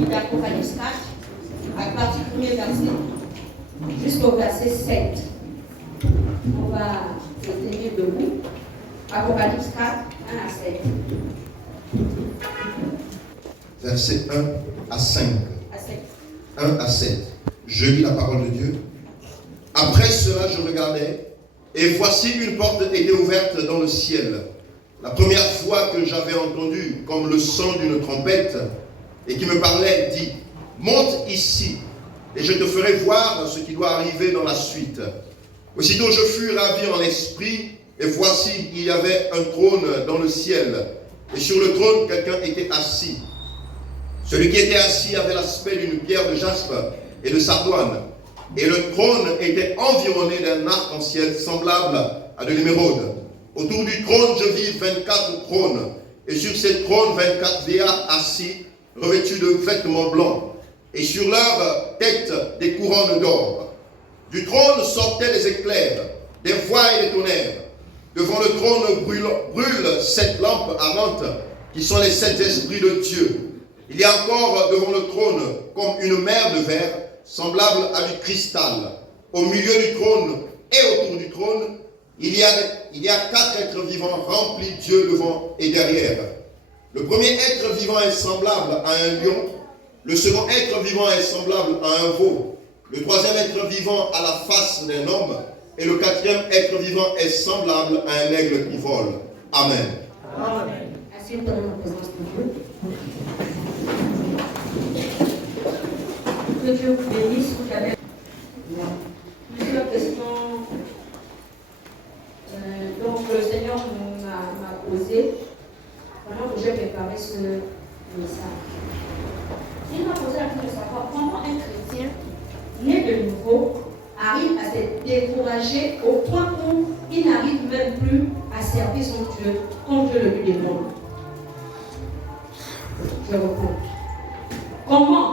livre d'Apocalypse 4, à partir du premier verset jusqu'au verset 7. On va se tenir debout. Apocalypse 4, 1 à 7. Verset 1 à 5. 1 à 7. Je lis la parole de Dieu. Après cela, je regardais, et voici une porte était ouverte dans le ciel. La première fois que j'avais entendu comme le son d'une trompette, et qui me parlait, dit, monte ici, et je te ferai voir ce qui doit arriver dans la suite. Aussitôt je fus ravi en esprit, et voici, il y avait un trône dans le ciel, et sur le trône, quelqu'un était assis. Celui qui était assis avait l'aspect d'une pierre de jaspe et de sardoine, et le trône était environné d'un arc-en-ciel semblable à de l'émeraude. Autour du trône, je vis 24 trônes, et sur ces trônes, 24 vieillards assis, revêtus de vêtements blancs, et sur leurs têtes des couronnes d'or. Du trône sortaient des éclairs, des voix et des tonnerres. Devant le trône brûlent 7 lampes ardentes, qui sont les 7 esprits de Dieu. Il y a encore devant le trône comme une mer de verre, semblable à du cristal. Au milieu du trône et autour du trône, il y a 4 êtres vivants remplis Dieu devant et derrière. Le premier être vivant est semblable à un lion. Le second être vivant est semblable à un veau. Le troisième être vivant a la face d'un homme. Et le quatrième être vivant est semblable à un aigle qui vole. Amen. Amen. Asseyez-vous dans la présence de Dieu. Que Dieu vous bénisse. Vous avez plusieurs questions. Donc le Seigneur m'a posé pendant que j'ai préparé ce message. Il m'a posé la question de savoir comment un chrétien né de nouveau arrive à se décourager au point où il n'arrive même plus à servir son Dieu comme Dieu le lui demande. Je reprends. Comment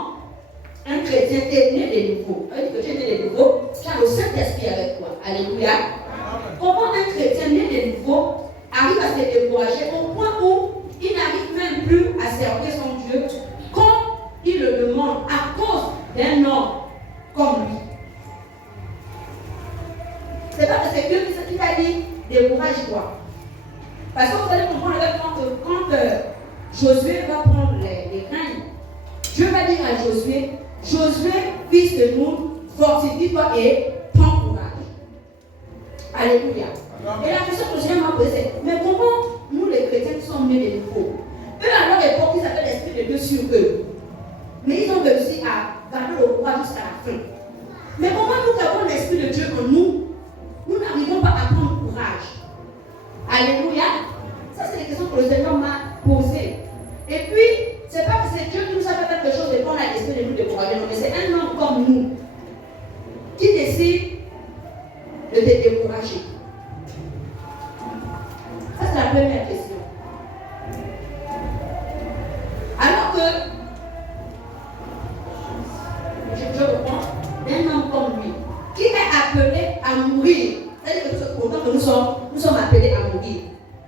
un chrétien est né de nouveau? On dit que tu es né de nouveau, tu as le Saint-Esprit avec toi. Alléluia. Comment un chrétien né de nouveau arrive à se décourager au point où il n'arrive même plus à servir son Dieu comme il le demande à cause d'un homme comme lui? C'est pas que c'est Dieu qui t'a dit décourage-toi. Parce que vous allez comprendre quand Josué va prendre les règnes, Dieu va dire à Josué, fils de Nun, fortifie-toi et prends courage. Alléluia. Et la question que le Seigneur m'a posée, c'est, mais comment nous les chrétiens sommes nés de nouveau? Eux à leur époque, ils avaient l'esprit de Dieu sur eux. Mais ils ont réussi à garder le courage jusqu'à la fin. Mais comment nous avons l'esprit de Dieu en nous? Nous n'arrivons pas à prendre courage. Alléluia. Ça, c'est les questions que le Seigneur m'a posées. Et puis, c'est pas que c'est Dieu qui nous a fait quelque chose et qu'on a décidé de nous décourager. Non, mais c'est un homme comme nous qui décide de te décourager. Ça, c'est la première question. Alors que, je reprends, un homme comme lui, qui est appelé à mourir. C'est-à-dire que pourtant que nous sommes appelés à mourir.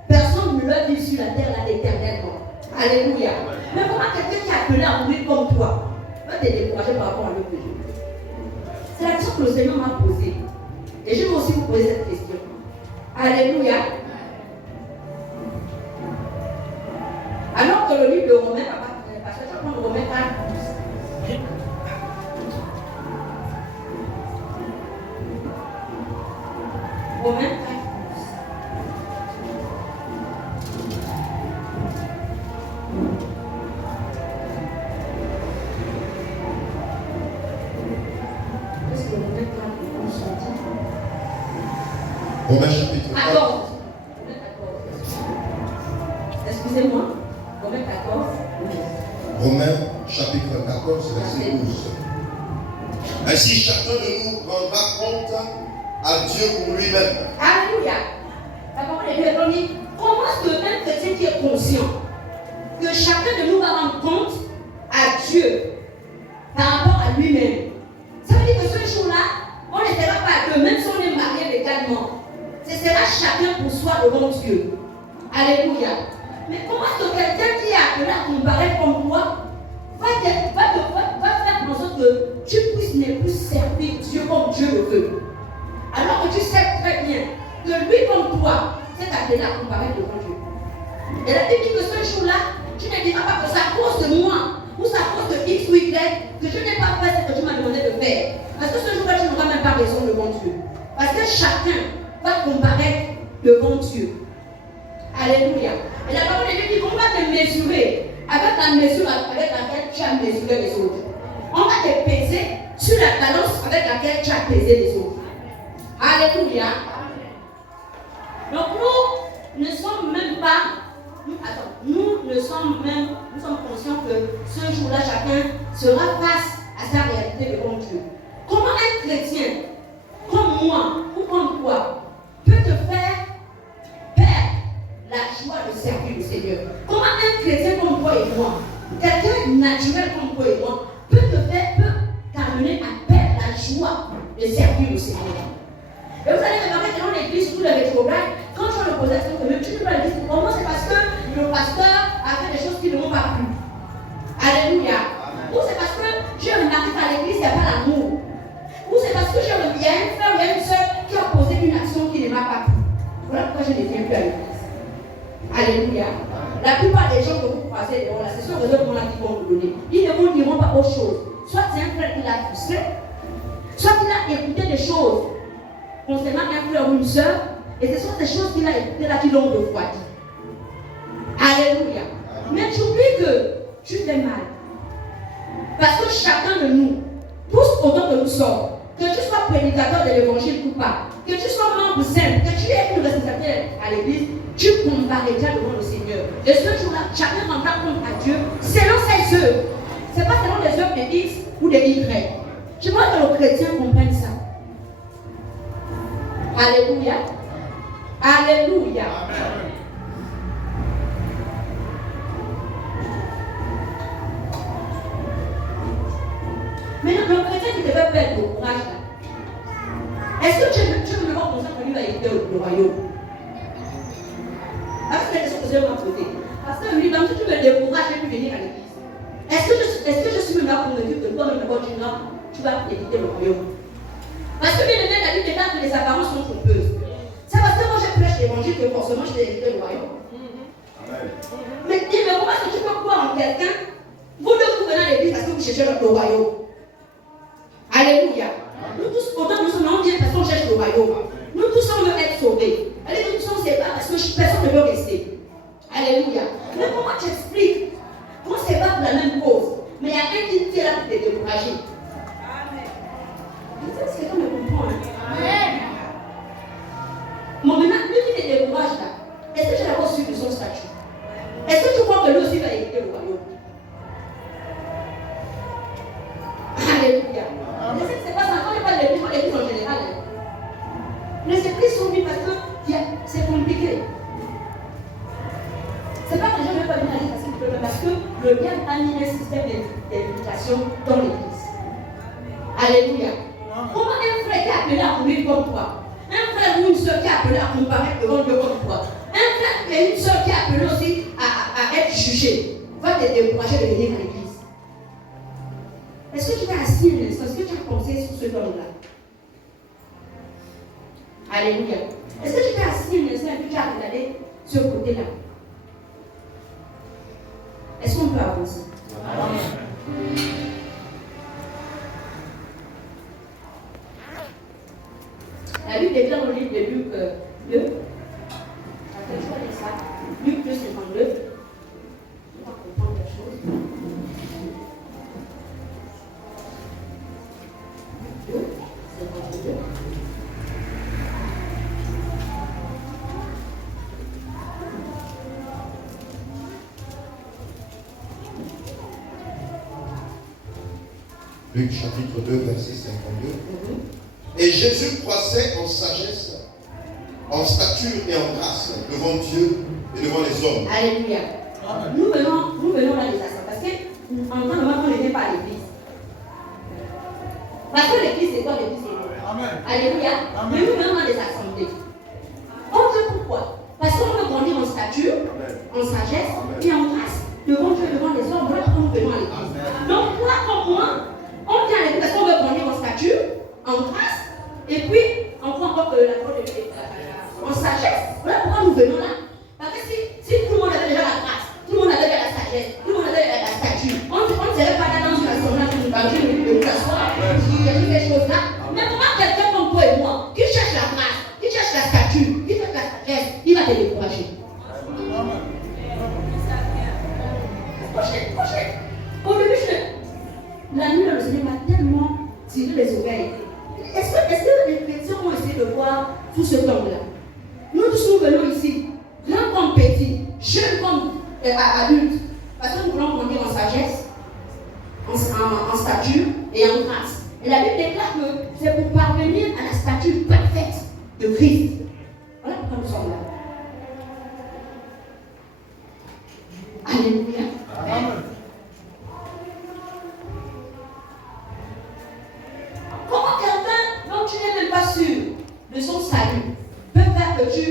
Personne ne leur dit sur la terre là éternellement. Alléluia. Mais comment quelqu'un qui est appelé à mourir comme toi va te décourager par rapport à l'autre Dieu? C'est la question que le Seigneur m'a posée. Et je vais aussi vous poser cette question. Alléluia. Alors que le livre de Romains, parce que je vais prendre Romains 4. Romains 4. Romains chapitre 14. Excusez-moi. Romains 14. Romains chapitre 14, verset 12. Ainsi, chacun de nous rendra compte à Dieu pour lui-même. Alléluia. La parole de Dieu est dit, comment est-ce qu'un chrétien qui est conscient que chacun de nous va rendre compte à Dieu par rapport à lui-même? Ça veut dire que ce jour-là, on ne sera pas que même si on est marié légalement, ce sera chacun pour soi devant Dieu. Alléluia. Mais comment est-ce que quelqu'un qui est appelé à comparer comme toi va faire en sorte que tu puisses ne plus servir Dieu comme Dieu le veut. Alors que tu sais très bien que lui comme toi, c'est appelé à comparer devant Dieu. Et la Bible dit que ce jour-là, tu ne diras pas que c'est à cause de moi ou c'est à cause de X ou Y que je n'ai pas fait ce que tu m'as demandé de faire. Parce que ce jour-là, tu n'auras même pas raison devant Dieu. Parce que chacun va comparaître devant Dieu. Alléluia. Et la parole de Dieu dit qu'on va te mesurer avec la mesure avec laquelle tu as mesuré les autres. On va te peser sur la balance avec laquelle tu as pesé les autres. Alléluia. Donc nous ne sommes même pas, nous sommes conscients que ce jour-là, chacun sera face à sa réalité devant Dieu. Comment un chrétien, comme moi ou comme toi, peut te faire perdre la joie de servir le Seigneur? Comment un chrétien comme toi et moi, quelqu'un naturel comme toi et moi, peut t'amener à perdre la joie de servir le Seigneur? Et vous allez remarquer que dans l'église, tous les rétrogrades, quand tu as le possession que même tu ne peux pas le dire, pour moi c'est parce que le pasteur a fait des choses qui ne m'ont pas plu. Alléluia. Ou c'est parce que j'ai remarqué qu'à l'église, il n'y a pas l'amour. Ou c'est parce que il y a un frère ou une soeur qui a posé une action qui ne m'a pas plu. Voilà pourquoi je ne viens plus à l'église. Alléluia. La plupart des gens que vous croisez dans la session de l'homme qui vont vous donner, ils ne vous diront pas autre chose. Soit c'est un frère qui l'a frustré, soit il a écouté des choses concernant un frère ou une soeur, et ce sont ces choses qu'il a écoutées là qui l'ont refroidi. Alléluia. Mais tu oublies que tu fais mal. Parce que chacun de nous, tous autant que nous sommes, que tu sois prédicateur de l'évangile ou pas, que tu sois membre simple, que tu aies une responsabilité à l'église, tu comparaîtras devant le Seigneur. Et ce jour-là, chacun rendra compte à Dieu selon ses œuvres. Ce n'est pas selon les œuvres de X ou de Y. Je veux que le chrétien comprenne ça. Alléluia. Alléluia. Amen. Maintenant, le chrétien qui te fait perdre le courage là, est-ce que tu veux me voir comme ça que lui va éviter le royaume? Parce que c'est la question que je vais m'apporter. Parce que lui, même si tu me décourages de venir à l'église, est-ce que je suis même là pour me dire que toi-même d'abord tu vas éviter le royaume? Parce que bien aimé, la Bible déclare que les apparences sont trompeuses. C'est parce que moi je prêche l'évangile que forcément je vais éviter le royaume. Mais dis-moi, comment est-ce que tu peux croire en quelqu'un? Vous deux vous venez à l'église parce que vous cherchez le royaume. Alléluia. Nous tous, autant nous sommes en Dieu parce qu'on cherche le royaume. Nous tous on veut être sauvés. Allez, nous tous on ne sait pas parce que personne ne veut rester. Alléluia. Mais comment tu expliques? On ne sait pas pour la même cause. Mais il y a un qui est là pour te décourager. Est-ce que quelqu'un me comprend? Amen. Bon, maintenant, lui qui te décourage là, est-ce que tu l'as reçu de son statut? Est-ce que tu crois que lui aussi va éviter le royaume? Alléluia. C'est pas ça, quand on parle de l'église en général. Les esprits sont mis parce que c'est compliqué. C'est pas que les gens ne veulent pas venir à l'église parce que le diable a mis un système d'éducation dans l'église. Alléluia. Comment un frère qui est appelé à mourir comme toi, un frère ou une soeur qui est appelé à comparaître devant Dieu comme toi, un frère et une soeur qui est appelé aussi à être jugé, va te décourager de venir à l'église. Est-ce que tu vas assis un instant? Est-ce que tu as pensé sur ce homme-là? Alléluia. Est-ce que tu t'es assis un instant et que tu as regardé ce côté-là? Est-ce qu'on peut avancer? Amen. La Bible déclare au livre de Luc 2. Attends, je vais lire ça. Luc 2, 52. On va comprendre quelque chose. Luc 2, 52. Luc chapitre 2, verset 52. Et Jésus croissait en sagesse, en stature et en grâce devant Dieu et devant les hommes. Alléluia. Nous venons là les assemblées. Parce qu'en tant que moment, on ne vient pas à l'église. Parce que l'église, c'est quoi l'église? Alléluia. Mais nous venons dans les assemblées. On veut pourquoi? Parce qu'on veut grandir en stature, en sagesse et en grâce devant Dieu et devant les hommes. Voilà pourquoi nous venons à l'église. sagesse. Nous, on avait la statue. On ne serait pas là dans une assemblée qui nous parle de s'asseoir, qui cherche ces choses-là. Mais comment quelqu'un comme toi et moi, qui cherche la grâce, qui cherche la statue, qui cherche la sagesse, il va te décourager. Au début, la nuit, le Seigneur m'a tellement tiré les oreilles. Est-ce que les chrétiens ont essayé de voir tout ce temps-là? Nous tous nous venons ici, grands comme petits, jeunes comme adultes, parce que nous voulons grandir en sagesse, en stature et en grâce. Et la Bible déclare que c'est pour parvenir à la stature parfaite de Christ. Voilà pourquoi nous sommes là. Alléluia. Amen. Comment quelqu'un dont tu n'es même pas sûr de son salut peut faire que tu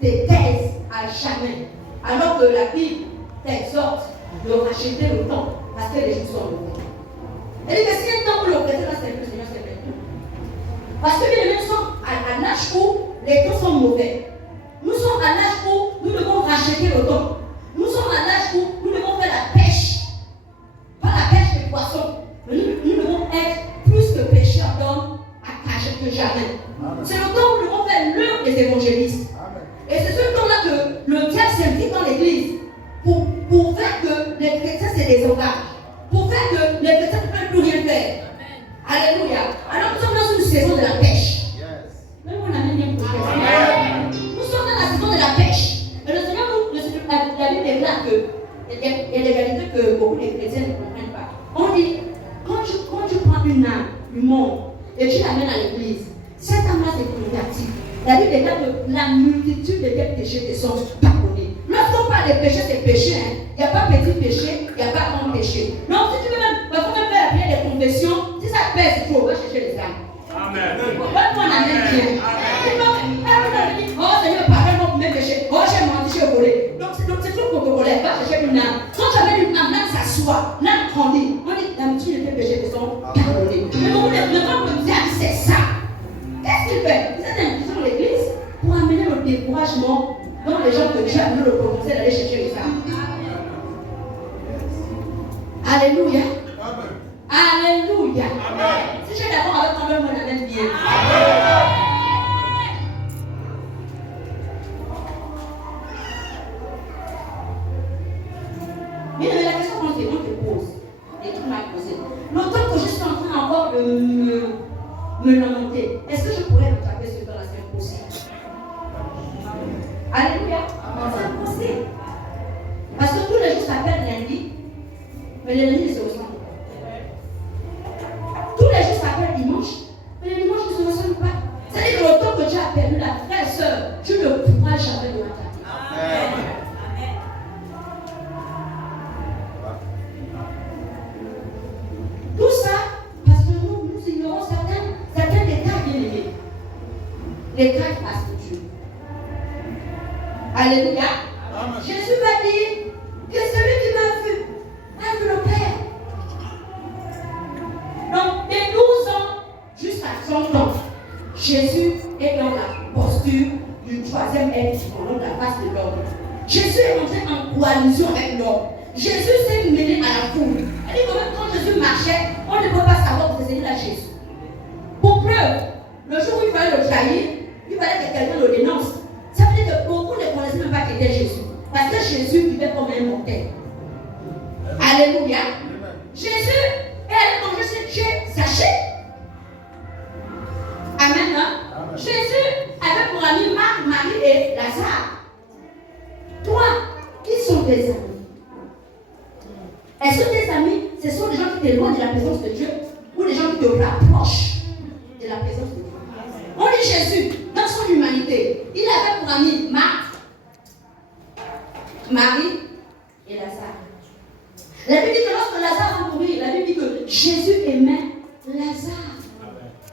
te taises à jamais, alors que la Bible t'exhorte de racheter le temps parce que les jours sont mauvais. Elle dit que si un temps où le chrétien va servir le Seigneur, c'est maintenant. Parce que les mêmes sont à l'âge où les temps sont mauvais. Nous sommes à l'âge où nous devons racheter le temps. Nous sommes à l'âge où nous devons faire la pêche. Pas la pêche des poissons. Mais nous devons être plus que pêcheurs d'hommes à cacher que jamais. Amen. C'est le temps où nous devons faire l'œuvre des évangélistes. Amen. Et c'est ce temps-là que le diable s'implique dans l'église pour faire que les chrétiens se désengagent. Pour faire que les chrétiens ne peuvent plus rien faire. Amen. Alléluia. Alors nous sommes dans une saison de la pêche. Yes. Même on a bien pour nous sommes dans la saison de la pêche. Et le Seigneur, la Bible déclare qu'il y a des réalités que beaucoup de chrétiens ne comprennent pas. On dit, quand tu prends une âme du monde et tu l'amènes à l'église, cette âme-là c'est communicatif. La Bible déclare que la multitude de tes péchés te sont pardonnés. Lorsqu'on parle des péchés, c'est péché. Il n'y a pas petit péché, il n'y a pas grand péché. Donc si tu veux même, il faut même faire la prière des confessions. Si ça pèse trop, va chercher les âmes. Amen. Va-toi en amène bien. Oh Seigneur, pardonne-moi pour mes péchés. Oh, j'ai menti, j'ai volé. Donc c'est trop protocolaire. Va chercher une âme. Quand tu amènes une âme, l'âme s'assoit, l'âme grandit. On dit, la multitude de tes péchés te sont pardonnés. Mais vous voulez, le temps que le diable, c'est ça. Qu'est-ce qu'il fait? Vous êtes impliqués dans l'église pour amener le découragement dans les gens que Dieu a voulu le prononcer d'aller chercher les âmes. Alléluia. Amen. Alléluia. Amen. Si j'ai d'abord avec moi, on amène bien. Amen. Mais la question qu'on te pose, et tu m'as posé, longtemps que je suis en train encore de me lamenter, est-ce que je pourrais rattraper ce temps-là? C'est impossible. Alléluia. C'est impossible. Parce que tous les jours s'appellent lundi, mais le lundi ne se ressemble pas. Tous les jours s'appellent dimanche, mais le dimanche ne se ressemble pas. C'est-à-dire que le temps que tu as perdu la frère, sœur, tu ne pourras jamais le rattraper. Amen. Tout ça, parce que nous ignorons certains détails bien aimés. Les détails spirituels. Alléluia. Amen. Jésus va dire que celui qui m'a vu a vu le Père. Donc, dès 12 ans jusqu'à 100 ans, Jésus est dans la posture du troisième être au nom de la face de l'homme. Jésus est entré en coalition avec l'homme. Jésus s'est mêlé à la foule. Elle dit que même quand Jésus marchait, on ne peut pas savoir que c'était là Jésus. Pour preuve, le jour où il fallait le trahir, il fallait que quelqu'un le dénonce. Ça veut dire que beaucoup ne connaissaient même pas qui était Jésus. Parce que Jésus vivait comme un mortel. Alléluia. Jésus est allé manger chez Zachée. Amen. Hein? Jésus avait pour amis Marc, Marie et Lazare. Toi, qui sont tes amis? Est-ce que tes amis, ce sont des gens qui t'éloignent de la présence de Dieu ou des gens qui te rapprochent de la présence de Dieu? On dit Jésus, dans son humanité, il avait pour amis Marc, Marie et Lazare. La Bible dit que lorsque Lazare va mourir, la Bible dit que Jésus aimait Lazare.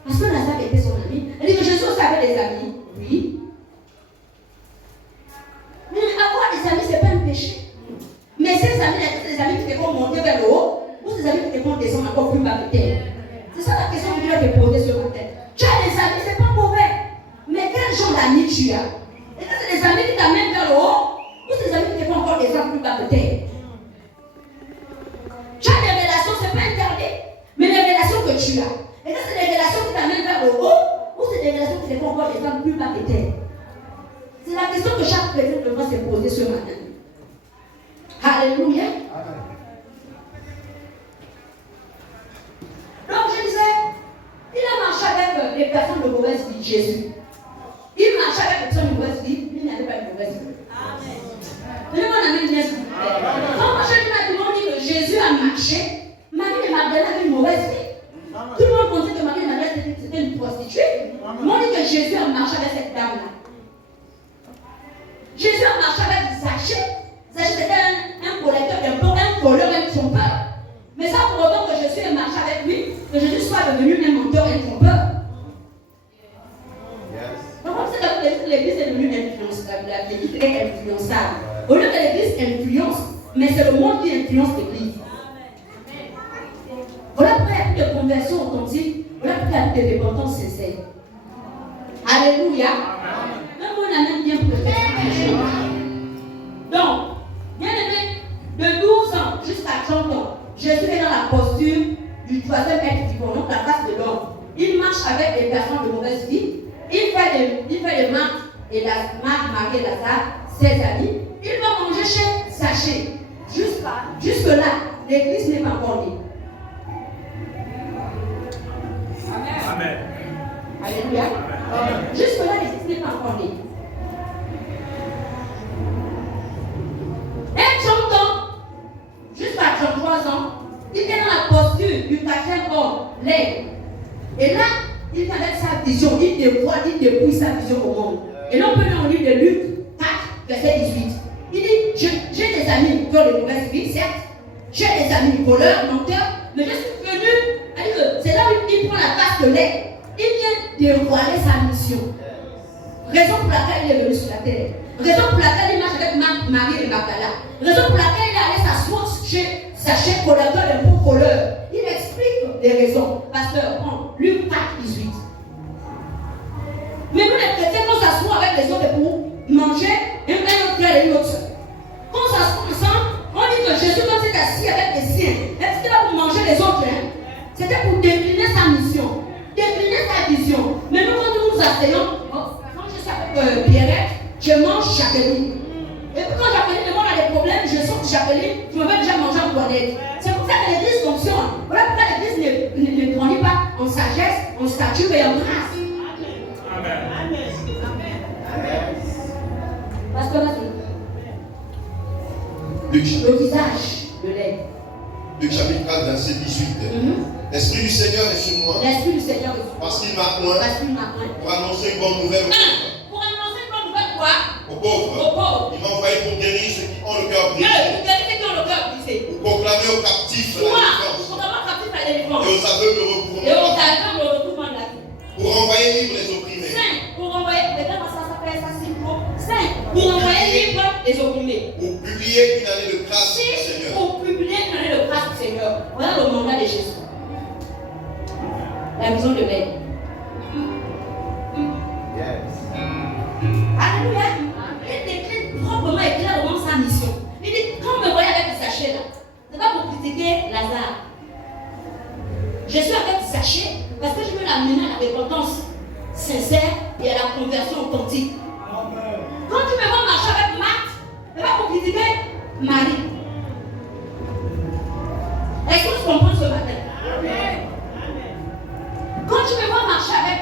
Parce que Lazare était son ami. Elle dit que Jésus aussi avait des amis. Oui. Mais avoir des amis, ce n'est pas un péché. Mais ces amis, c'est des amis qui te font monter vers le haut ou ces amis qui te font descendre encore plus bas que terre. C'est ça la question que je vais te poser ce matin. Tu as des amis, ce n'est pas mauvais. Mais quel genre d'amis tu as? Est-ce que c'est des amis qui t'amènent vers le haut ou c'est des amis qui te font encore descendre plus bas que terre? suis là. Et ça, c'est des relations qui t'amènent vers le haut ou c'est des relations qui te font encore descendre plus bas que terre? C'est la question que chaque chrétien devra se poser ce matin. Alléluia. Donc je disais, il a marché avec les personnes de mauvaise vie, Jésus. Il marchait avec les personnes de mauvaise vie, il n'avait pas de mauvaise vie. Amen. Donnez-moi la main de l'esprit. Quand Marie m'a dit que Jésus a marché, Marie de Magdalene avait une mauvaise vie. Tout le monde pensait que Marie de Magdalene c'était une prostituée. On dit que Jésus a marché avec cette dame-là. Jésus a marché avec Zachée. Zachée c'était un collecteur d'impôts, un voleur, un trompeur. Mais ça pour autant que Jésus ait marché avec lui, que Jésus soit devenu un menteur, un trompeur. Donc comme c'est que l'église est devenue influençable, l'église est influençable. Au lieu que l'église influence, mais c'est le monde qui influence l'église. Voilà pourquoi il y a plus de conversion authentique, voilà pourquoi il y a plus de dépendance sincère. Alléluia. Même on a même bien pour le Donc, bien aimé, de 12 ans jusqu'à 30 ans, Jésus est dans la posture du troisième être vivant, donc la face de l'homme. Il marche avec des personnes de mauvaise vie. Il fait les Marthe et Marthe, Marie et Lazare, ses amis. Il va manger chez Zachée. Jusque-là, l'église n'est pas encore née. Amen. Alléluia. Jusque-là, l'église n'est pas encore née. Et 30 ans, jusqu'à 33 ans, il est dans la posture du quatrième homme, l'aigle. Et là, il vient avec sa vision, il dévoile, il dépouille sa vision au monde. Et là, on peut lire au livre de Luc 4, verset 18. Il dit, j'ai des amis qui ont de mauvaises vies, certes. J'ai des amis voleurs, menteurs, mais je suis venu. C'est là où il prend la place de l'aigle. Il vient dévoiler sa mission. Raison pour laquelle il est venu sur la terre. Raison pour laquelle il marche avec Marie et Magdala. Raison pour laquelle il est allé s'asseoir chez Zachée, collecteur d'impôts, voleur. Il explique des raisons. Pasteur, prends Luc 4, 18. Mais nous, les chrétiens, quand on s'assoit avec les autres pour manger, un autre frère et une autre soeur. Quand on s'assoit ensemble, on dit que Jésus, quand il s'est assis avec les siens, est-ce qu'il va pour manger les autres? C'était pour décliner sa mission, décliner sa vision. Mais nous, quand nous nous asseyons, quand je suis avec Pierrette, je mange Jacqueline. Et puis quand Jacqueline demande à des problèmes, je sens que Jacqueline, je me vais déjà manger en toilette. C'est pour ça que l'église fonctionne. Voilà pourquoi l'église ne grandit pas en sagesse, en stature et en grâce. Amen. Pasteur, le visage de l'aigle. Luc chapitre 4, verset 18. L'Esprit du Seigneur est sur moi. L'Esprit du Seigneur est sur moi. Parce qu'il m'a oint pour annoncer une bonne nouvelle pour annoncer une bonne nouvelle quoi? aux pauvres. Il m'a envoyé pour guérir ceux qui ont le cœur brisé. Pour guérir ceux qui ont le cœur brisé. Pour proclamer aux captifs la délivrance. Et aux aveugles le recouvrement de la vie. Pour envoyer libre les opprimés. Pour envoyer, pour envoyer libre les opprimés. Pour publier une année de grâce du Seigneur. Pour publier une année de grâce du Seigneur. Voilà le mandat de Jésus. La vision de l'aigle. Alléluia. Il décrit proprement et clairement sa mission. Il dit, quand vous me voyez avec Zachée là, c'est pas pour critiquer Lazare. Je suis avec Zachée parce que je veux l'amener à la repentance sincère et à la conversion authentique. Quand tu me vois marcher avec Marthe, c'est pas pour critiquer Marie. Est-ce que tu comprends ce matin? Amen. Quand tu me vois marcher avec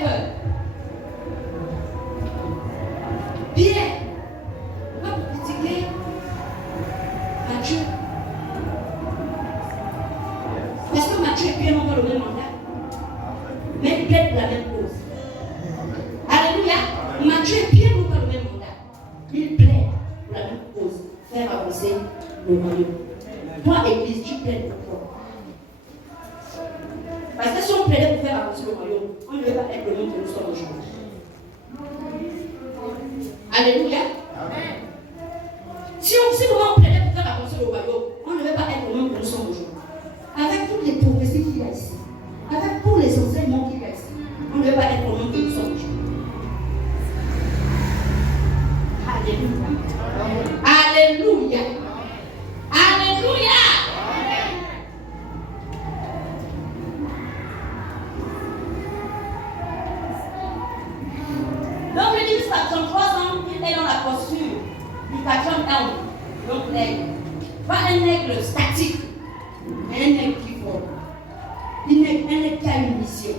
Pierre, c'est pas pour critiquer Matthieu. Parce que Matthieu et Pierre n'ont pas le même mandat. Mais ils plaident pour la même cause. Alléluia. Matthieu et Pierre n'ont pas le même mandat. Ils plaident pour la même cause. Faire avancer le royaume. Toi, Église, tu plaides pour toi. Parce que si on plaidait pour faire avancer le royaume, on ne devait pas être le monde que nous sommes aujourd'hui. Alléluia. Amen. Si vraiment on plaidait pour faire avancer le royaume, on ne devait pas être le monde que nous sommes aujourd'hui. Avec toutes les prophéties qu'il y a ici, avec tous les enseignements qu'il y a ici, on ne devait pas être le monde que nous sommes aujourd'hui. Alléluia. Alléluia. Alléluia. Pas un aigle statique, mais un aigle qui vole. Un aigle qui a une mission.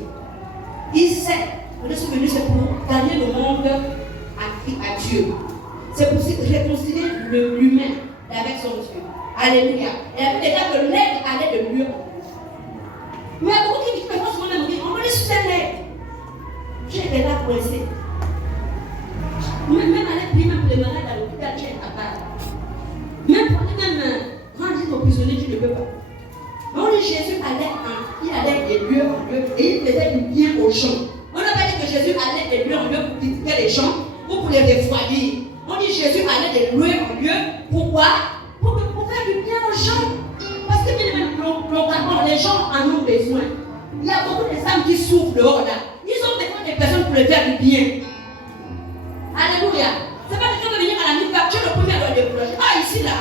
Il sait que le souvenir c'est pour gagner le monde à Dieu. C'est pour réconcilier l'humain avec son Dieu. Alléluia. Et la Bible déclare que l'aigle allait de lieu en lieu. Mais il y a beaucoup qui me font souvent me dire, on va aller sur un aigle. J'étais là pour essayer. Même aller prier pour les malades à l'hôpital, tu es capable. Même rendre nos prisonniers, tu ne peux pas. On dit Jésus allait des lieux en lieu et il faisait du bien aux gens. On n'a pas dit que Jésus allait des lieux en lieu pour critiquer les gens ou pour les refroidir. On dit Jésus allait des lieux en lieu. Pourquoi? Pour faire du bien aux gens. Parce que les gens en ont besoin. Il y a beaucoup de femmes qui souffrent dehors là. Ils ont besoin des personnes pour leur faire du bien. Alléluia. C'est pas quelqu'un de venir à la nuit, tu es le premier à le décourager. Ah, ici là,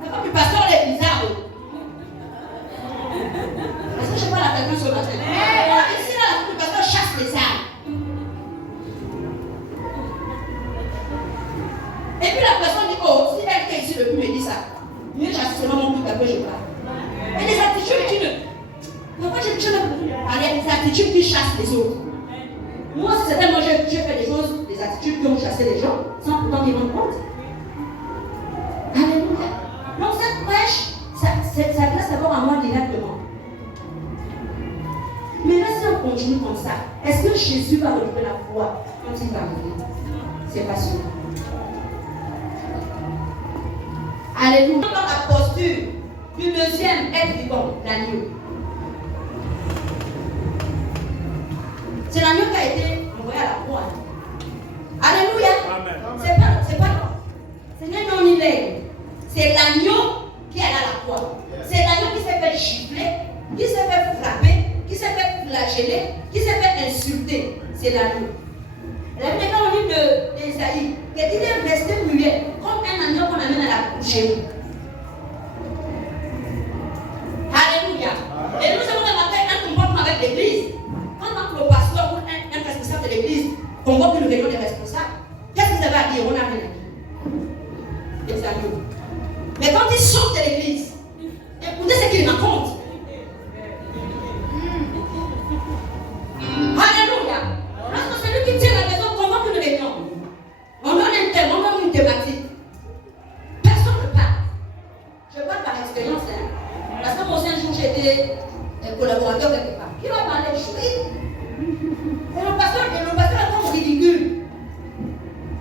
la femme du pasteur elle est bizarre. Est-ce que je parle à quelqu'un ce matin? Ici là, la femme du pasteur chasse les âmes. Et puis la personne dit, oh, si elle qui est ici le plus me dit ça, mieux j'assiste seulement mon but après je parle. Et les attitudes qui ne. Pourquoi je parler des attitudes qui chassent les autres? Moi, c'est certain, moi j'ai fait des choses, des attitudes qui ont chassé les gens, sans pourtant qu'ils rendent compte. Alléluia. Donc cette prêche, ça passe d'abord à moi directement. Mais là, si on continue comme ça, est-ce que Jésus va retrouver la foi quand il va mourir? C'est pas sûr. Alléluia. Dans la posture du deuxième être vivant, l'agneau. C'est l'agneau qui a été envoyé à la croix. Alléluia. C'est pas non ni l'aigle. C'est l'agneau qui est allé à la croix. C'est l'agneau qui s'est fait gifler, qui s'est fait frapper, qui s'est fait flageller, qui s'est fait insulter. C'est l'agneau. La Bible dans le livre d'Ésaïe, qu'il est resté muet comme un agneau qu'on amène à la couche. Alléluia. Et nous avons démontré un comportement avec l'Église. Quand le pasteur ou un responsable de l'Église convoque une réunion des responsables, qu'est-ce que vous avez à dire? On n'a rien à dire. Les agneaux. Mais quand ils sortent de l'Église, écoutez ce qu'ils racontent. Alléluia. Lorsque celui qui tient la maison convoque une réunion, on donne un thème, on donne une thématique. Personne ne parle. Je parle par expérience. Parce que moi aussi un jour j'étais collaborateur quelque part. Qui va parler? Et le pasteur est comme ridicule.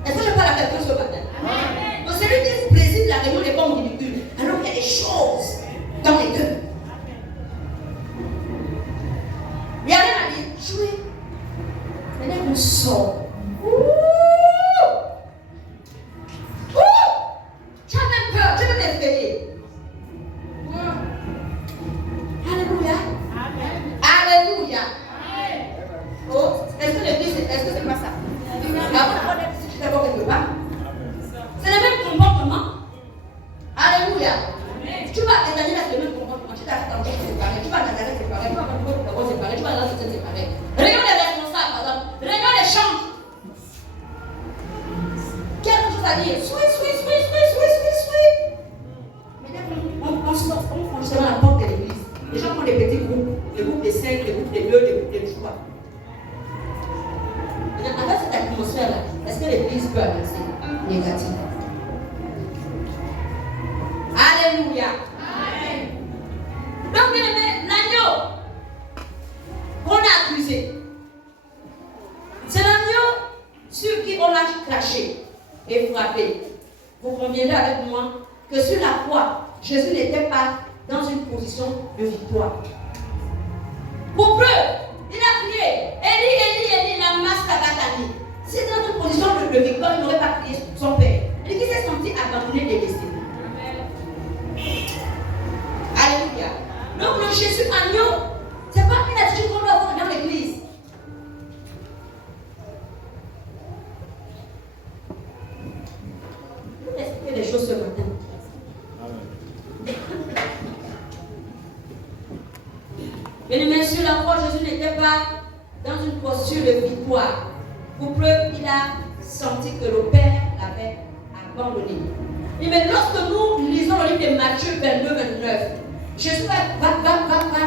Est-ce que je parle à quelqu'un ce matin? Donc celui qui préside la réunion n'est pas ridicule. Alors qu'il y a des choses dans les cœurs. Il n'y a rien à dire. Jouez. Maintenant on sort. Tu as même peur, tu veux t'effrayer. Alléluia. Alléluia. Oh, est-ce que l'église, est-ce que c'est pas ça? Avant d'être si tu t'es quelque part. C'est le même comportement. Alléluia. Tu vas établir le même comportement. Tu t'as fait en chose séparée. Tu vas dans la séparée. Tu vas dans le côté séparé. Tu vas dans la société séparée. Regarde les responsables, par exemple. Regarde les chants. Quelque chose à dire. Soui. Mais dès qu'on sort, on franchit devant la porte de l'église. Les gens font des petits groupes. Des groupes de 5, des groupes de 2, des groupes de 3. Avec cette atmosphère-là, est-ce que l'église peut avancer? Négative. Alléluia. Amen. Donc, bien aimé, l'agneau qu'on a accusé, c'est l'agneau sur qui on l'a craché et frappé. Vous conviendrez avec moi que sur la croix, Jésus n'était pas dans une position de victoire. Pour preuve, il a crié Eli, lama sabachthani. Si c'était dans une position de victoire, il n'aurait pas crié son père. Et qui s'est senti abandonné, délaissé. Alléluia. Donc le Jésus agneau, ce n'est pas une attitude qu'on doit avoir dans l'église. Vous expliquez les choses ce matin. Bien-aimés, sur la croix, Jésus n'était pas dans une posture de victoire. Pour preuve, il a senti que le Père l'avait abandonné. Mais lorsque nous lisons le livre de Matthieu, Matthieu 22, 29. Jésus va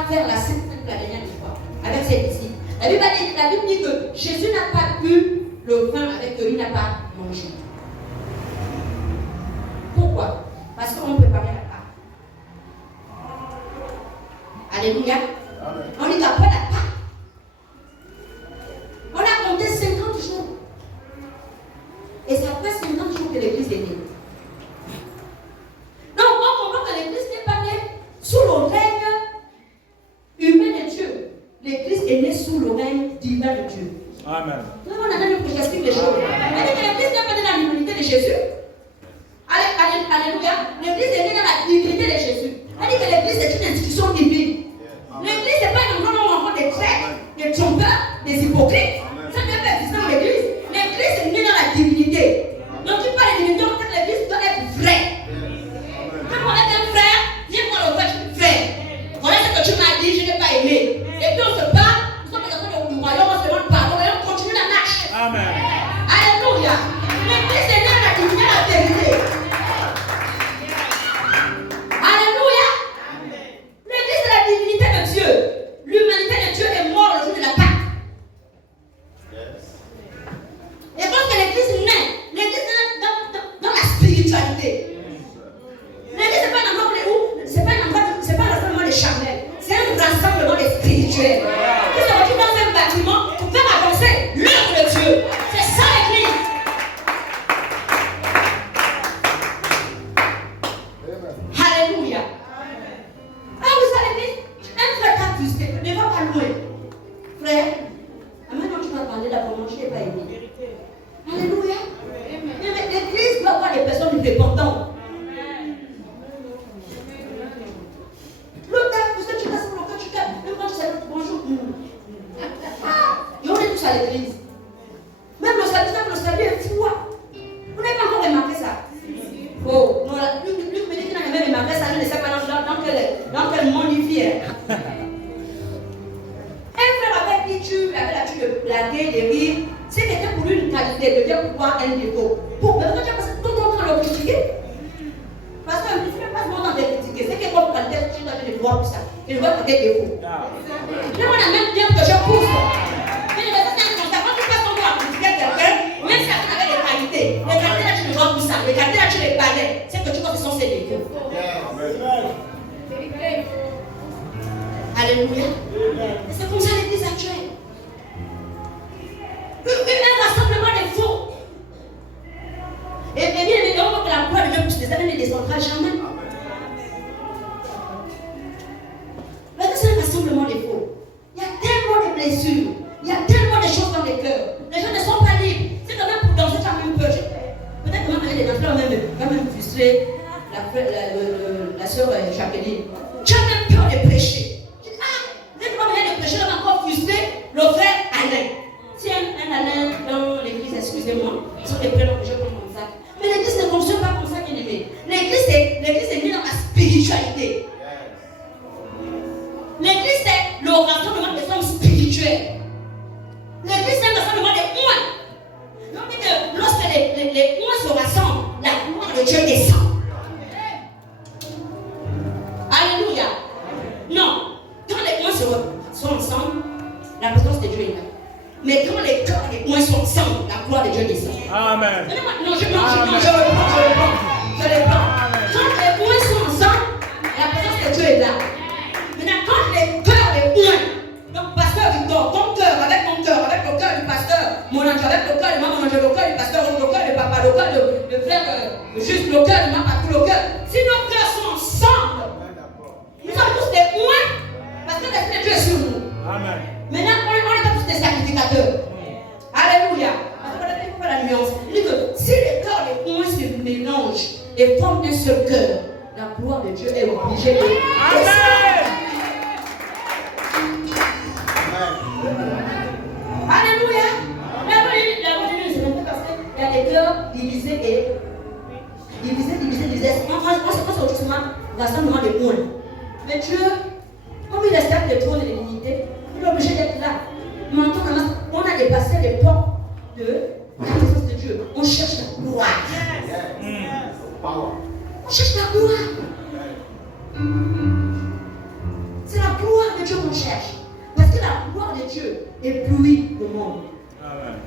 faire la Sainte la dernière fois avec ses disciples. La Bible dit que Jésus n'a pas eu le pain avec eux, il n'a pas mangé. Pourquoi? Parce qu'on préparait la Pâque. Alléluia. On dit qu'après la Pâque, on a compté 50 jours. Et c'est après 50 jours que l'Église est née. Donc on comprend que l'Église n'est pas née sous le règne humain de Dieu. L'Église est née sous le règne divin de Dieu. Amen. Nous on a même que j'explique les choses. Elle dit que l'Église n'est pas née dans l'humanité de Jésus. Alléluia. L'Église est née dans la divinité de Jésus. Elle dit que l'Église est une institution divine. L'Église n'est pas un endroit où on rencontre des traîtres, des trompeurs, des hypocrites. Ça ne peut pas exister dans l'Église. L'Église est née dans la divinité. Donc tu parles de divinité, on dit que l'Église doit être vraie. Quand on est un frère, viens voir le frère, je suis frère. Voilà ce que tu m'as dit, je n'ai pas aimé. Et puis on se parle, nous sommes des enfants du royaume, on se demande pardon et on continue la marche. Amen. Alléluia. L'Église est née dans la divinité, la vérité. Alléluia. L'Église est la divinité de Dieu. L'humanité de Dieu est morte le jour de la Pâque. Et quand l'Église naît, l'Église naît dans la spiritualité. L'Église n'est pas un endroit où, c'est pas un rassemblement de charnel, c'est un rassemblement de spirituel. Qui se retrouve dans un bâtiment pour faire avancer l'œuvre de Dieu. C'est ça l'Église. Alléluia. Ah, vous savez, un frère t'a frustré, ne va pas loin. Frère, maintenant tu vas parler d'abord, je n'ai pas aimé. Alléluia. Mais l'Église doit avoir des personnes dépendantes. L'autre, parce que tu passes pour le cas, tu casses. Même quand tu salues, bonjour. Et on est tous à l'église. Même le salut est froid. Vous n'avez pas encore remarqué ça? Oh, non, Luc me dit qu'il n'a jamais remarqué ça, je ne sais pas dans quel monde il vit. Un frère avait dit, tu avais l'habitude de blaguer, de rire. C'est quelqu'un pour lui une qualité, devient pour voir un défaut. Pourquoi? Parce que tu as passé tout ton temps à le critiquer. Parce que tu ne fais pas mon temps de critiquer. C'est que comme qualité, tu dois le voir pour ça. Tu dois faire des défauts. Mais on a même bien que je pousse. Mais je vais te dire, quand tu passes ton temps à critiquer quelqu'un, même si tu avais des qualités, les qualités là, tu le vois pour ça. Les qualités là, tu les balais. C'est que tu vois que ce sont ses défauts. Alléluia. C'est comme ça l'église actuelle. Un rassemblement de faux. Et bien évidemment que la gloire de Dieu puisse les amener ne descendra jamais. Parce que c'est un rassemblement de faux. Il y a tellement de blessures. Il y a tellement de choses dans les cœurs. Les gens ne sont pas libres. C'est quand même pour danser, tu as même peur. Peut-être que même avec les enfants, quand même frustré la soeur Jacqueline. Tu as même peur de prêcher. Même quand on vient de prêcher, on est encore frustré. Le frère Alain. Si un Alain dans l'église, excusez-moi, ils sont des prénoms que je prends comme ça. Mais l'église ne fonctionne pas comme ça, bien aimé. L'église est née dans la spiritualité. L'église est le rassemblement des hommes spirituels. L'église est un rassemblement des oins. Donc, lorsque les oins se rassemblent, la gloire de Dieu descend. Alléluia. Non. Quand les oins sont ensemble, la présence de Dieu est là. Mais quand les cœurs des oins sont ensemble, la gloire de Dieu descend. Amen. Non, je reprends. Quand les oins sont ensemble, la présence de Dieu est là. Maintenant, quand les cœurs des oins, donc pasteur Victor, ton cœur, avec le cœur du pasteur, mon ange, avec le cœur de maman, le cœur du pasteur, le cœur de papa, le cœur de frère, juste le cœur de maman, tout le cœur. Si nos cœurs sont ensemble, nous sommes tous des oins, parce que l'Esprit de Dieu est sur nous. Amen. Maintenant, on n'est pas tous des sacrificateurs. Alléluia. Il faut faire la nuance. Il dit que si les cœurs des oins se mélangent et forment un seul cœur, la gloire de Dieu est obligée de Amen. Alléluia. La bonne c'est même parce qu'il y a des cœurs divisés et divisés. On se retrouve souvent rassemblement de oins. Mais Dieu, comme il reste le trône de l'unité, il est obligé d'être là. Maintenant, on a dépassé les portes de la présence de Dieu. On cherche la gloire. On cherche la gloire. éblouit le monde. Amen.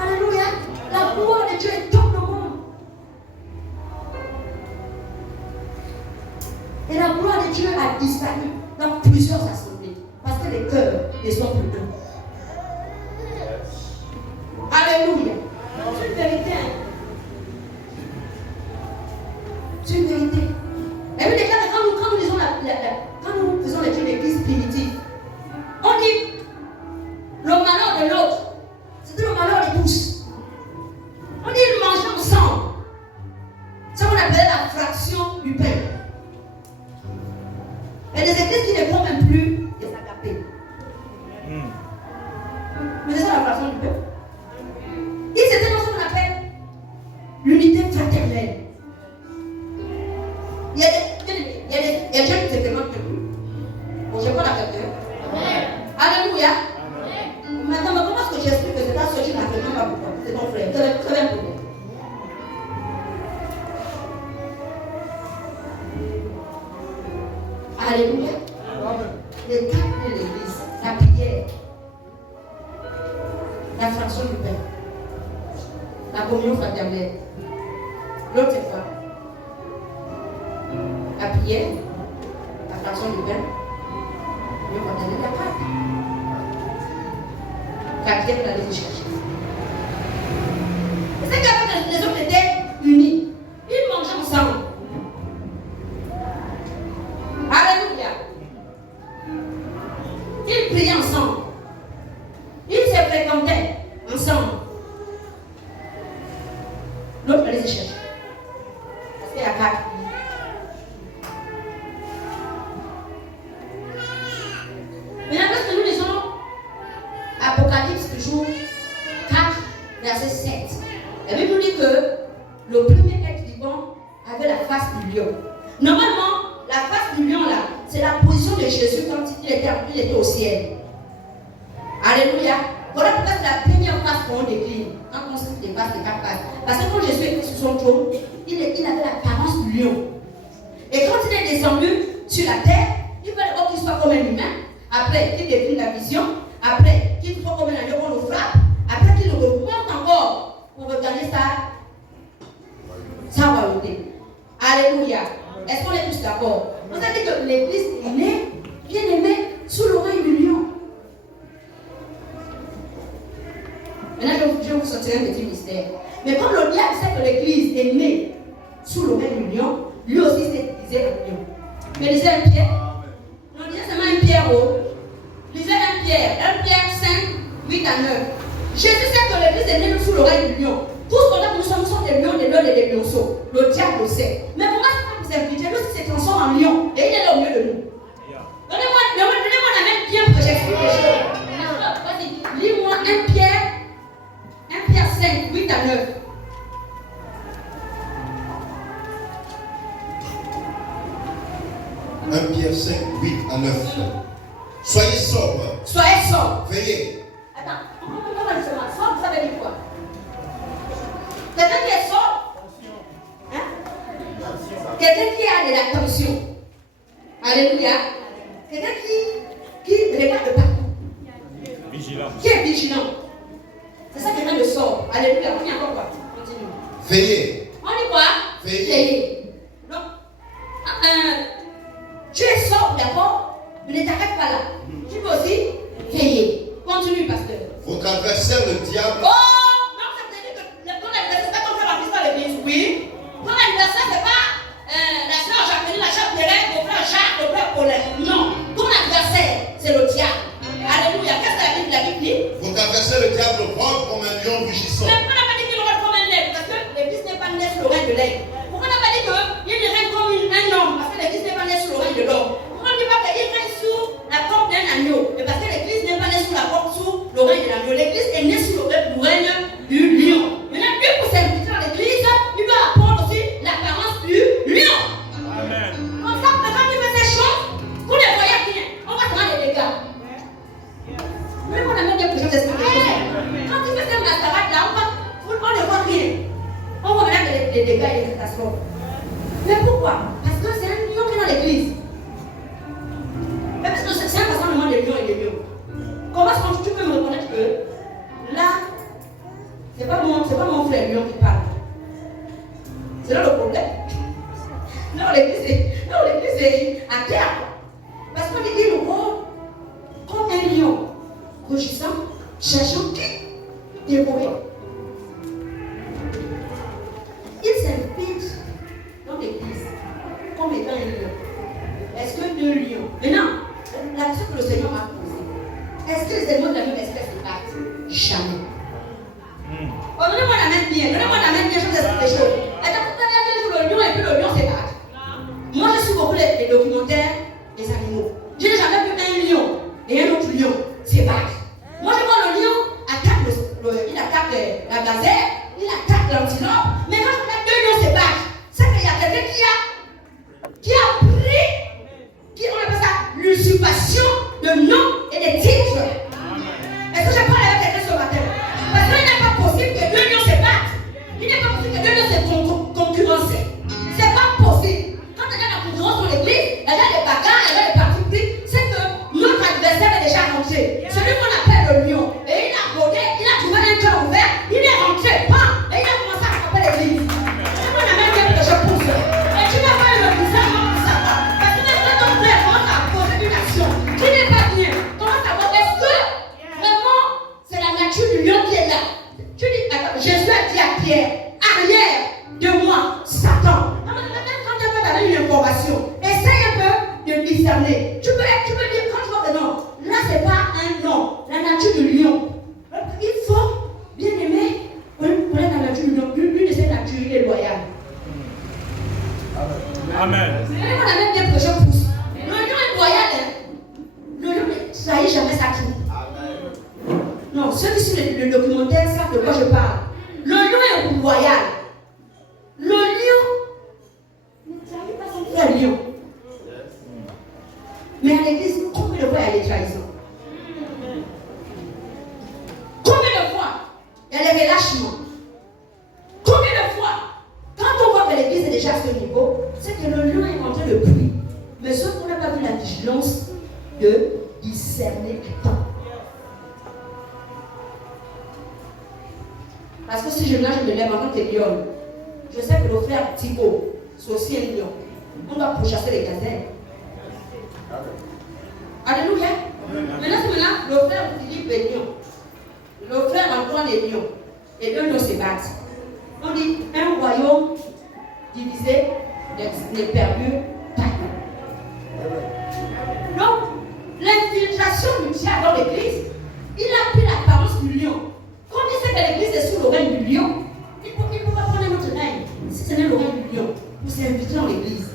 Alléluia. La gloire de Dieu étonne le monde. Et la gloire de Dieu a disparu dans plusieurs assemblées. Parce que les cœurs ne sont plus un. Alléluia. C'est une vérité. C'est une vérité. Et puis, quand nous faisons l'étude de l'église primitive, on dit le malheur de l'autre, c'était le malheur de tous. On dit ils mangeaient ensemble. C'est ce qu'on appelait la fraction du pain. Et des églises qui ne font même plus des agapés. Mais c'est ça la fraction du pain. Ils étaient dans ce qu'on appelle l'unité fraternelle. Il y a des gens qui se demandent que bon, je prends la capteur. Alléluia. Maintenant, comment est-ce que j'explique que c'est ta soeur qui n'a pas beaucoup? C'est ton frère. Très bien pour Alléluia. Les quatre de l'église, la prière, la fraction du pain, la communion fraternelle. L'autre fois, la prière, la fraction du pain, la communion fraternelle, la Pâque. La prière pour aller chercher. C'est qu'avec les autres étaient unis. Ils mangeaient ensemble. Alléluia. Ils priaient ensemble. Ils se fréquentaient ensemble. L'autre allait se chercher. Parce qu'il y a quatre. Maintenant, lorsque nous lisons Apocalypse toujours 4, verset 7, la Bible nous dit que le premier être vivant avait la face du lion. Normalement, la face du lion là, c'est la position de Jésus quand il était au ciel. Alléluia. Voilà pourquoi c'est la première face qu'on décline quand on se dépasse les quatre faces. Parce que quand Jésus était sur son trône, il avait l'apparence du lion. Et quand il est descendu sur la terre, il fallait d'abord qu'il soit comme un humain. Après, qu'il décline la vision. Après, qu'il soit comme un agneau qu'on le frappe. Après, qu'il le remonte encore pour regagner sa royauté. Alléluia. Est-ce qu'on est tous d'accord? Vous avez dit que l'église est née, bien aimée, sous l'oreille du lion. Maintenant, je vais vous sortir un petit mystère. Mais comme le diable sait que l'église est née sous l'oreille du lion, lui aussi s'est disait un lion. Mais lisez un Pierre. Non, lisez seulement un Pierre haut. Lisez un Pierre 5, 8 à 9. Jésus sait que l'église est née sous l'oreille du lion. Tout ce qu'on a, nous sommes des lions, des leurs et des lionceaux. Le diable le sait. Mais comment est-ce que vous invitez? Lui aussi se transforme en lion. Et il est là au milieu de nous. Donnez-moi la même Pierre pour que j'explique les choses. Vas-y, lis-moi un Pierre 5, 8 à 9. Pierre 5, 8 à 9. Soyez sobres. Soyez sobres. Veillez. Attends, comment on dit ça? Sobre, ça veut dire quoi? Quelqu'un qui est sobre? Hein? Quelqu'un qui a de l'attention. Alléluia. Quelqu'un qui regarde partout. Vigilant. Qui est vigilant. C'est ça quelqu'un de sobre. Alléluia. On dit encore quoi? Continue. Veillez. On dit quoi? Veillez. Donc, tu es sobre d'abord, mais ne t'arrête pas là. Tu peux aussi veiller. Continue, pasteur. Votre adversaire, le diable. Oh! Non, ça veut dire que ton adversaire, c'est pas comme ça la piste à l'église. Oui. Ton adversaire, c'est pas la soeur Jacqueline, la chef Thérèse, le frère Jacques, le frère Paulin. Non. Ton adversaire, c'est le diable. Alléluia. Qu'est-ce que la Bible dit? Votre adversaire, le diable, rôde comme un lion rugissant. Mais pourquoi on n'a pas dit qu'il rôde comme un aigle? Parce que l'église n'est pas née sous l'oreille de l'aigle. Pourquoi on n'a pas dit qu'il règne comme un homme? Parce que l'église n'est pas née sous l'oreille de l'homme. Pourquoi on ne dit pas qu'il règne sous la porte d'un agneau? Mais parce que l'église n'est pas née sous l'oreille de l'agneau. L'église est née sous l'oreille dans l'église est à terre. Parce qu'on dit qu'il rôde comme un lion, rugissant, cherchant qui dévorer. Il s'invite dans l'église comme étant un lion. Est-ce que deux lions? Maintenant, la question que le Seigneur m'a posée, est-ce que les animaux de la même espèce se battent? Jamais. Oh, donnez-moi la même bien, je vous explique les choses. Attends, tout à l'heure, le lion et puis le lion se battent. Moi, je suis beaucoup les documentaires des animaux. Je n'ai jamais vu un lion et un autre lion se battre. Moi, je vois le lion attaque il attaque la gazelle, il attaque l'antilope. Mais quand je vois deux lions se battre, c'est qu'il y a quelqu'un qui a pris, on appelle ça l'usurpation de noms et de titres. Est-ce que je parle avec quelqu'un ce matin? Parce qu'il n'est pas possible que deux lions se battent. Il n'est pas possible que deux lions se concurrencent. C'est pas possible. Quand il y a la concurrence dans l'église, il y a les bagarres, il y a les partis pris, c'est que notre adversaire est déjà rentré. Celui qu'on appelle le lion. Et il a rôdé, il a trouvé un cœur ouvert, il est rentré, bam, et il a commencé à frapper l'église. C'est moi la même game que je pousse. Et tu n'as pas eu le visage pour savoir. Parce que maintenant ton frère commence à poser une action qui n'est pas bien. Comment savoir? Est-ce que vraiment c'est la nature du lion qui est là? Tu dis, attends, Jésus a dit à Pierre, arrière de moi, Satan. Quand tu veux donner une information, essaye un peu de discerner. Tu peux dire, quand tu vois que non, là c'est pas un nom, la nature du lion. Il faut, bien aimer, connaître la nature du lion. Une de ces natures, il est loyal. Amen. Et on a même bien prêché pousse. Le lion est loyal, hein. Le lion ne trahit jamais sa troupe. Non, ceux qui suivent le documentaire savent de quoi je parle. Le lion est loyal. Le lion ne trahit pas son frère lion. Mais à l'église, combien de fois il y a les trahisons? Combien de fois il y a les relâchements? Combien de fois, quand on voit que l'église est déjà à ce niveau, c'est que le lion est en train de prier. Mais sauf qu'on n'a pas vu la vigilance de discerner du temps. Parce que si je me lève avant que tu lions, je sais que le frère Thibaut, c'est aussi un lion. On doit pourchasser les gazelles. Alléluia. Maintenant, le frère Philippe est lion. Le frère Antoine est lion. Et eux, nous se battent. On dit un royaume divisé n'est perdu pas. Donc, l'infiltration du diable dans l'église, il a pris l'apparence du lion. Comme il sait que l'église est sous le règne du lion, il ne peut pas prendre notre règne. Si ce n'est le règne du lion, pour s'inviter dans l'église.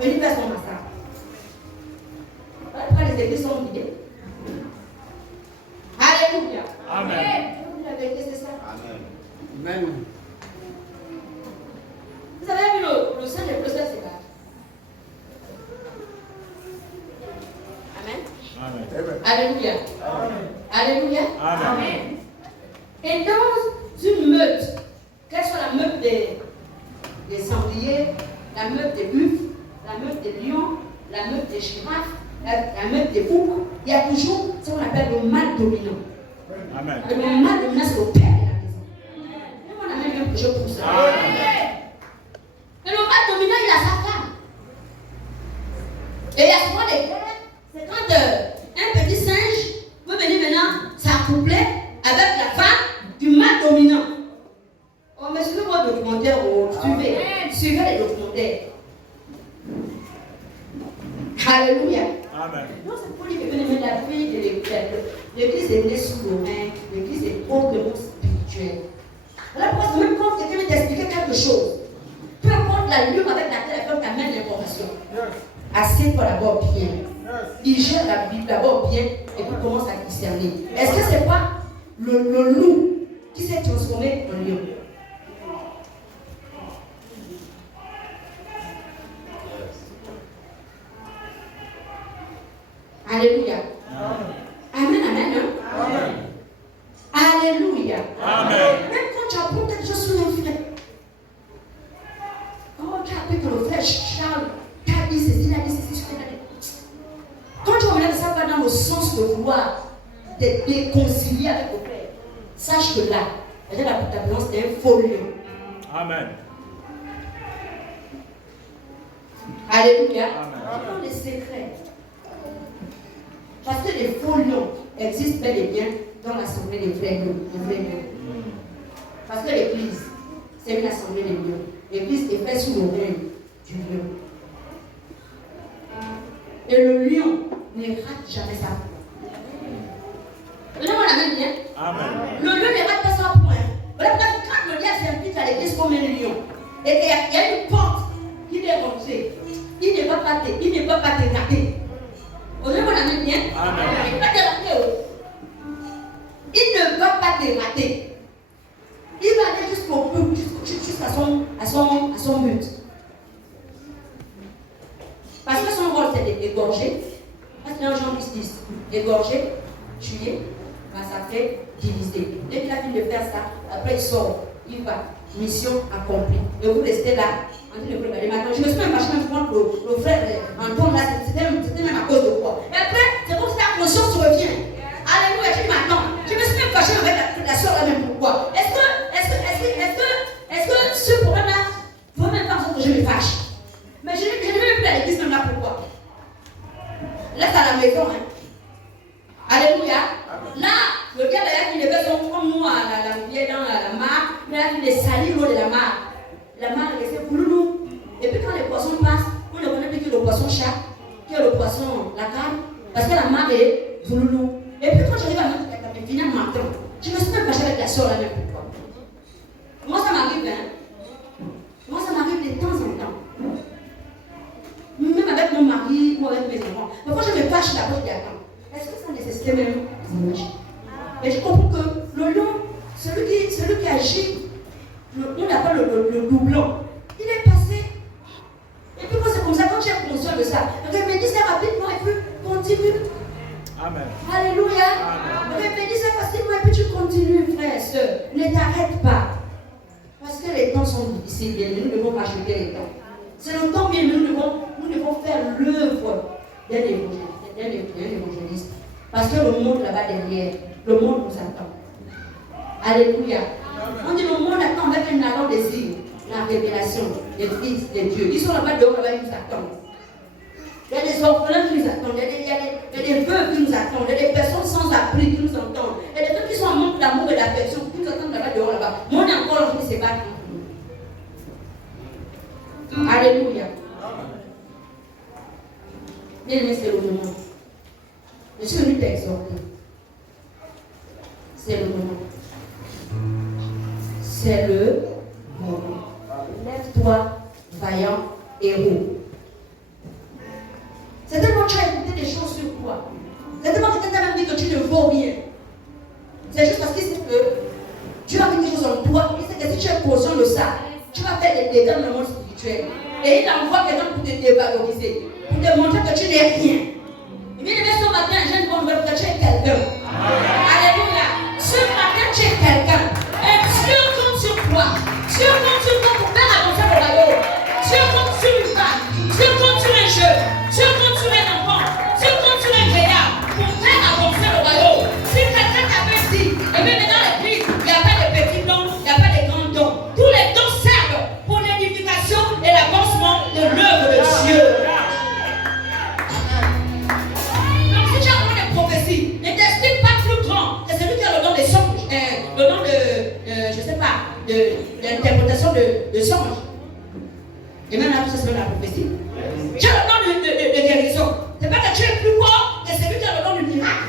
Venez faire son massacre. Voilà pourquoi les églises sont vidées. Alléluia. Amen. La vérité, c'est ça. Amen. Vous avez vu le sang des prophètes, c'est pas. Amen. Amen. Alléluia. Amen. Alléluia. Amen. Et dans une meute, quelle soit la meute des sangliers, la meute des buffles, la meute des lions, la meute des girafes, la meute des boucs, il y a toujours ce qu'on appelle le mâle dominant. Amen. Le mâle dominant, c'est le père de la maison. Et on a même que je pousse. Et le mâle dominant, il a sa femme. Et il y a souvent des guerres. C'est quand un petit singe peut venir maintenant s'accoupler avec la femme du mâle dominant. Oh, mais suivez vos documentaires, suivez les documentaires. Alléluia. Amen. Non, c'est pour lui que venez la vie de l'église est née sous le règne, l'église est hautement spirituelle. Voilà pourquoi même quand quelqu'un vient t'expliquer quelque chose, peu importe la lueur avec laquelle la femme t'amène l'information, assieds-toi d'abord bien. Digère la Bible d'abord bien et puis commence à discerner. Est-ce que c'est pas le loup qui s'est transformé en lion? Alléluia. Amen, amen. Hein? Amen. Alléluia. Amen. Même quand tu apprends quelque chose sur un frère. Oh, tu as appris que le frère Charles t'a dit ceci, il a dit ceci, il a dit. Quand tu regardes ça va dans le sens de vouloir te réconcilier avec le frère, sache que là, ta blanche est un faux lion. Amen. Alléluia. Dans les secrets. Parce que les faux lions existent bel et bien dans l'assemblée des vrais lions. Parce que l'église, c'est une assemblée des lions. L'église est faite sous le règne du lion. Et le lion ne rate jamais ça. Donnez-moi la main bien. Amen. Le lion ne rate pas ça point. Voilà pourquoi quand le diable s'implique à l'église comme un lion, et qu'il y a une porte qui est rentrée, il ne va pas te rater. Donnez-moi la main bien. Amen. Il ne va pas te rater. Il ne va pas te rater. Il va aller jusqu'au bout, jusqu'à son but. Parce que son rôle, c'est d'égorger. Parce que dans Jean 10, égorger, tuer, massacrer, diviser. Dès qu'il a fini de faire ça, après il sort, il va. Mission accomplie. Et vous restez là, en train de vous regarder. Maintenant, je me suis même fâché contre le frère Antoine là, c'était même à cause de quoi. Et après, c'est comme si ta conscience revient. Alléluia, tu dis maintenant. Je me suis même fâché avec la soeur là même. Pourquoi? Est-ce que ce problème-là peut même faire en sorte que je me fâche? Mais je n'ai même plus à l'église même là. Pourquoi? Là, c'est à la maison. Hein. Alléluia. Là, le gars là, il devait son comme nous à la rivière dans la mare. Là, il est sali l'eau de la mare. La mare est restée pour nous. Et puis quand les poissons passent, on ne connaît plus que le poisson chat, que le poisson la carne. Parce que la mare est pour nous. Et puis quand j'arrive à me finir matin, je me suis même fâché avec la soeur là même. Pourquoi? Moi ça m'arrive, hein. Moi ça m'arrive de temps en temps. Même avec mon mari ou avec mes enfants. Mais quand je me fâche là-bas, je dis attends, est-ce que ça nécessitait même des images? Et je comprends que le lion, celui qui agit, on appelle le doublon, il est passé. Et puis quand c'est comme ça, quand tu es conscient de ça, remédie ça rapidement et puis continue. Amen. Alléluia. Remédie ça facilement et puis tu continues, frère et soeur. Ne t'arrête pas. Parce que les temps sont difficiles, bien, nous devons rajouter les temps. C'est le temps bien, nous devons faire l'œuvre d'un évangéliste. Parce que le monde là-bas derrière, le monde nous attend. Alléluia. On dit le monde attend avec un ardent désir la révélation des fils de Dieu. Ils sont là-bas dehors, là-bas, ils nous attendent. Il y a des orphelins qui nous attendent, il y a des veuves qui nous attendent, il y a des personnes sans abri qui nous entendent, il y a des gens qui sont en manque d'amour et d'affection qui nous attendent là-bas dehors, là-bas. Mais on est encore là, on se bat contre nous. Alléluia. Bien aimé, c'est le moment. Je suis venu t'exhorter. C'est le moment. C'est le moment. Lève-toi, vaillant héros. C'est tellement que tu as écouté des choses sur toi. C'est tellement que tu as même dit que tu ne vaux rien. C'est juste parce qu'il sait que Dieu a mis des choses en toi. Il sait que si tu es conscient de ça, tu vas faire des dégâts dans le monde spirituel. Et il envoie quelqu'un pour te dévaloriser, pour te montrer que tu n'es rien. Et bien aimé, ce matin, j'ai une bonne nouvelle pour que tu es quelqu'un. Alléluia. Ce matin, tu es quelqu'un. Et Dieu compte sur toi. Dieu compte sur toi pour faire avancer le royaume. Dieu compte sur une femme. Dieu compte sur un jeune. Dieu compte sur un enfant. Dieu compte sur un vieillard pour faire avancer le royaume. Si quelqu'un t'avait dit, et même dans l'église, il n'y a pas de petits dons, il n'y a pas de grands dons. Tous les dons servent pour l'édification et l'avancement de l'œuvre de Dieu. Donc si tu as besoin de prophétie, ne t'estime pas plus grand que celui qui a le don des songes, le don je ne sais pas, d'interprétation de songes. Et même là, tout ça, c'est la prophétie. Tu as le don de guérison. C'est pas que tu es plus fort que celui qui a le don du miracle.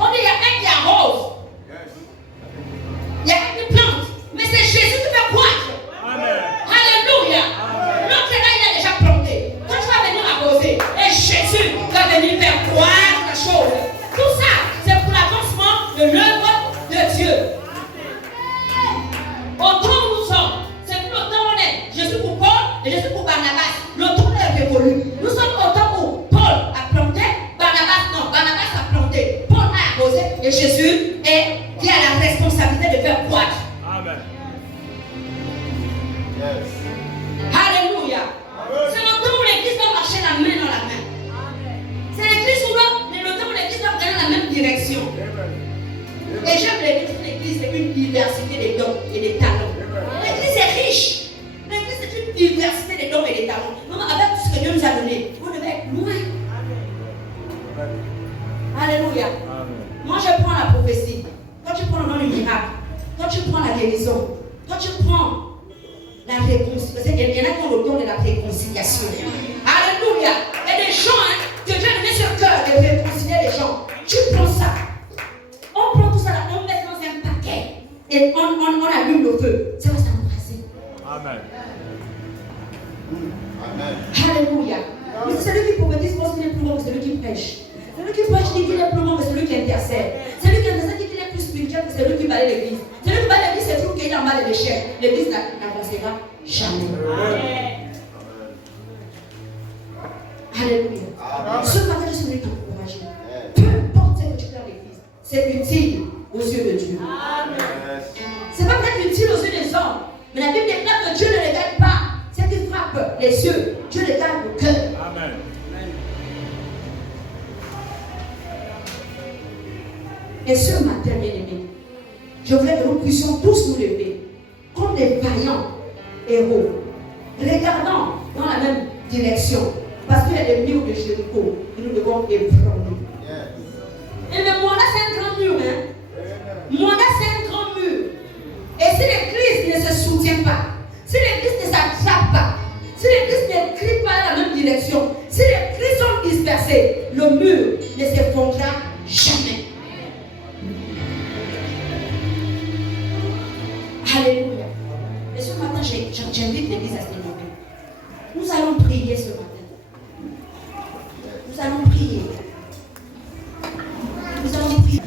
On dit, il y a un qui arrose. Il y a un qui plante. Mais c'est Jésus qui fait croître. Alléluia. L'autre là, il a déjà planté. Quand tu vas venir arroser, et Jésus va venir faire croître la chose. Tout ça, c'est pour l'avancement de l'œuvre de Dieu. Autant où nous sommes, c'est pour le temps où on est. Je suis pour Paul et je suis pour Barnabas. Le temps est révolu. Nous sommes au temps où Paul a planté, Barnabas non. Barnabas a planté, Paul a arrosé et Jésus est qui a la responsabilité de faire croître. Amen. Alléluia. C'est le temps où l'église doit marcher la main dans la main. C'est l'église où le temps où l'église doit aller dans la même direction. Et j'aime l'église, c'est une diversité des dons et des talents. L'église est riche. L'église est une diversité des dons et des talents. Non, avec réconciliation. Alléluia. Il y a des gens que Dieu a donné sur le cœur de réconcilier les gens. Tu prends ça. On prend tout ça là, on met dans un paquet et on allume le feu. Ça va s'embrasser. Amen. Alléluia. Mais c'est celui qui prophétise pense qu'il est plus bon que celui qui prêche. Celui qui prêche dit qu'il est plus bon que celui qui intercède. Celui qui intercède dit qu'il est plus spirituel que celui qui balaye l'église. Celui qui balaye l'église, c'est tout qu'il est en bas de l'échelle. L'église n'avancera jamais. Alléluia. Ce matin, je suis venu t'encourager. Peu importe ce que tu fais dans l'église, c'est utile aux yeux de Dieu. C'est pas peut-être utile aux yeux des hommes, mais la Bible déclare que Dieu ne regarde pas ce qui frappe les yeux. Dieu regarde le cœur. Amen. Et ce matin, bien-aimés, je voudrais que nous puissions tous nous lever comme des vaillants héros, regardant dans la même direction. Parce qu'il y a des murs de Jéricho que nous devons ébranler. Et le Moana, c'est un grand mur. Moana, c'est un grand mur. Et si l'église ne se soutient pas, si l'église ne s'attrape pas, si l'église ne crie pas dans la même direction, si les cris sont dispersés, le mur ne s'effondrera jamais. Alléluia. Et ce matin, j'invite l'église à se lever. Nous allons prier ce matin. Nous allons prier. Nous allons prier.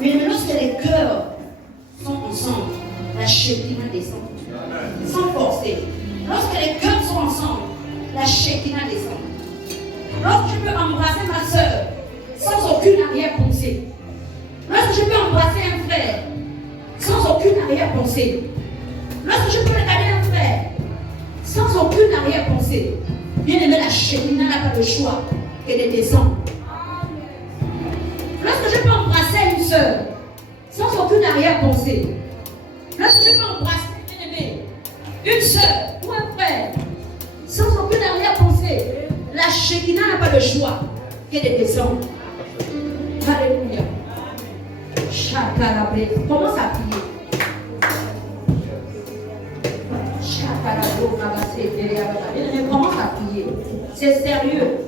Mais lorsque les cœurs sont ensemble, la Shekinah descend. Sans forcer. Lorsque les cœurs sont ensemble, la Shekinah descend. Lorsque je peux embrasser ma soeur sans aucune arrière-pensée. Lorsque je peux embrasser un frère sans aucune arrière-pensée. Lorsque je peux regarder un frère sans aucune arrière-pensée. Bien aimé, la Shekinah n'a pas le choix que de descendre. Lorsque je peux embrasser une soeur sans aucune arrière-pensée. Lorsque je peux embrasser, bien aimé, une soeur ou un frère sans aucune arrière-pensée, la Shekinah n'a pas le choix que de descendre. Alléluia. Chakarabré. Commence à prier. Chakarabré. Commence à prier. C'est sérieux.